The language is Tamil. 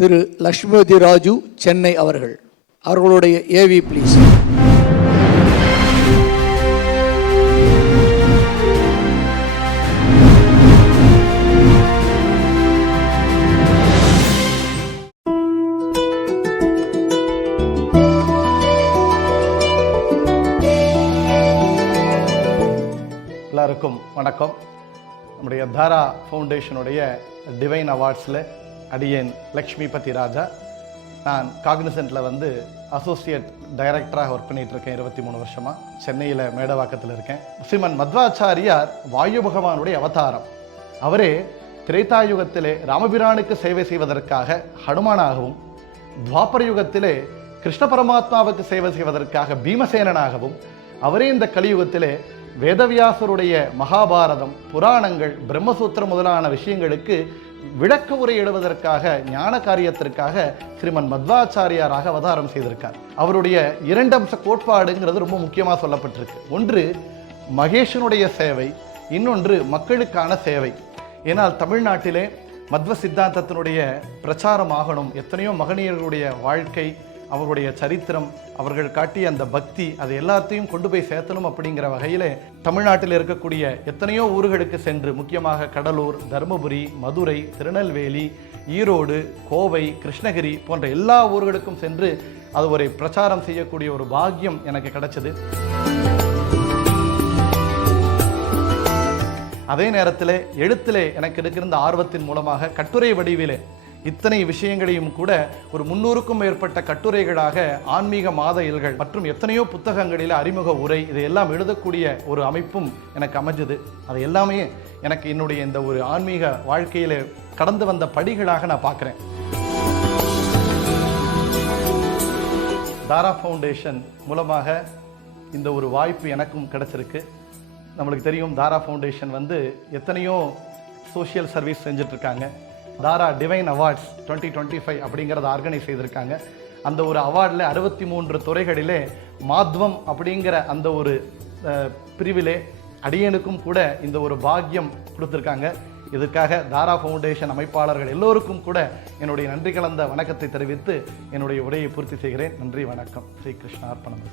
திரு லக்ஷ்மதி ராஜு சென்னை அவர்களுடைய ஏவி ப்ளீஸ். எல்லாருக்கும் வணக்கம். நம்முடைய தாரா ஃபவுண்டேஷனுடைய டிவைன் அவார்ட்ஸில் அடியேன் லக்ஷ்மிபதி ராஜா. நான் காக்னிசன்ட்டில் அசோசியேட் டைரக்டராக ஒர்க் பண்ணிகிட்ருக்கேன். 23 வருஷமாக சென்னையில் மேடவாக்கத்தில் இருக்கேன். ஸ்ரீமன் மத்வாச்சாரியார் வாயு பகவானுடைய அவதாரம். அவரே திரேதாயுகத்திலே ராமபிரானுக்கு சேவை செய்வதற்காக ஹனுமானாகவும், துவாபர யுகத்திலே கிருஷ்ண பரமாத்மாவுக்கு சேவை செய்வதற்காக பீமசேனனாகவும், அவரே இந்த கலியுகத்திலே வேதவியாசருடைய மகாபாரதம், புராணங்கள், பிரம்மசூத்திரம் முதலான விஷயங்களுக்கு விளக்க உரை எழுவதற்காக, ஞான காரியத்திற்காக ஸ்ரீமன் மத்வாச்சாரியாராக அவதாரம் செய்திருக்கார். அவருடைய 2 அம்ச கோட்பாடுங்கிறது ரொம்ப முக்கியமாக சொல்லப்பட்டிருக்கு. ஒன்று மகேஷனுடைய சேவை, இன்னொன்று மக்களுக்கான சேவை. ஏன்னால் தமிழ்நாட்டிலே மத்வ சித்தாந்தத்தினுடைய பிரச்சாரம் ஆகணும். எத்தனையோ மகனீயர்களுடைய வாழ்க்கை, அவருடைய சரித்திரம், அவர்கள் காட்டிய அந்த பக்தி, அது எல்லாத்தையும் கொண்டு போய் சேர்த்தணும் அப்படிங்கிற வகையில் தமிழ்நாட்டில் இருக்கக்கூடிய எத்தனையோ ஊர்களுக்கு சென்று, முக்கியமாக கடலூர், தருமபுரி, மதுரை, திருநெல்வேலி, ஈரோடு, கோவை, கிருஷ்ணகிரி போன்ற எல்லா ஊர்களுக்கும் சென்று அது ஒரு பிரச்சாரம் செய்யக்கூடிய ஒரு பாக்கியம் எனக்கு கிடைச்சது. அதே நேரத்தில் எழுத்திலே எனக்கு இருக்கிற ஆர்வத்தின் மூலமாக கட்டுரை வடிவிலே இத்தனை விஷயங்களையும் கூட ஒரு 300க்கும் மேற்பட்ட கட்டுரைகளாக ஆன்மீக மாத இதழ்கள் மற்றும் எத்தனையோ புத்தகங்களில் அறிமுக உரை, இதையெல்லாம் எழுதக்கூடிய ஒரு அமைப்பும் எனக்கு அமைஞ்சது. அது எல்லாமே எனக்கு என்னுடைய இந்த ஒரு ஆன்மீக வாழ்க்கையில் கடந்து வந்த படிகளாக நான் பார்க்குறேன். தாரா ஃபவுண்டேஷன் மூலமாக இந்த ஒரு வாய்ப்பு எனக்கும் கிடைச்சிருக்கு. நம்மளுக்கு தெரியும், தாரா ஃபவுண்டேஷன் எத்தனையோ சோஷியல் சர்வீஸ் செஞ்சிட்ருக்காங்க. தாரா டிவைன் அவார்ட்ஸ் 2025 அப்படிங்கிறத ஆர்கனைஸ் செய்திருக்காங்க. அந்த ஒரு அவார்டில் 63 துறைகளிலே மாத்வம் அப்படிங்கிற அந்த ஒரு பிரிவிலே அடியனுக்கும் கூட இந்த ஒரு பாக்கியம் கொடுத்துருக்காங்க. இதுக்காக தாரா ஃபவுண்டேஷன் அமைப்பாளர்கள் எல்லோருக்கும் கூட என்னுடைய நன்றி கலந்த வணக்கத்தை தெரிவித்து என்னுடைய உரையை பூர்த்தி செய்கிறேன். நன்றி, வணக்கம். ஸ்ரீ கிருஷ்ணார்ப்பணம்.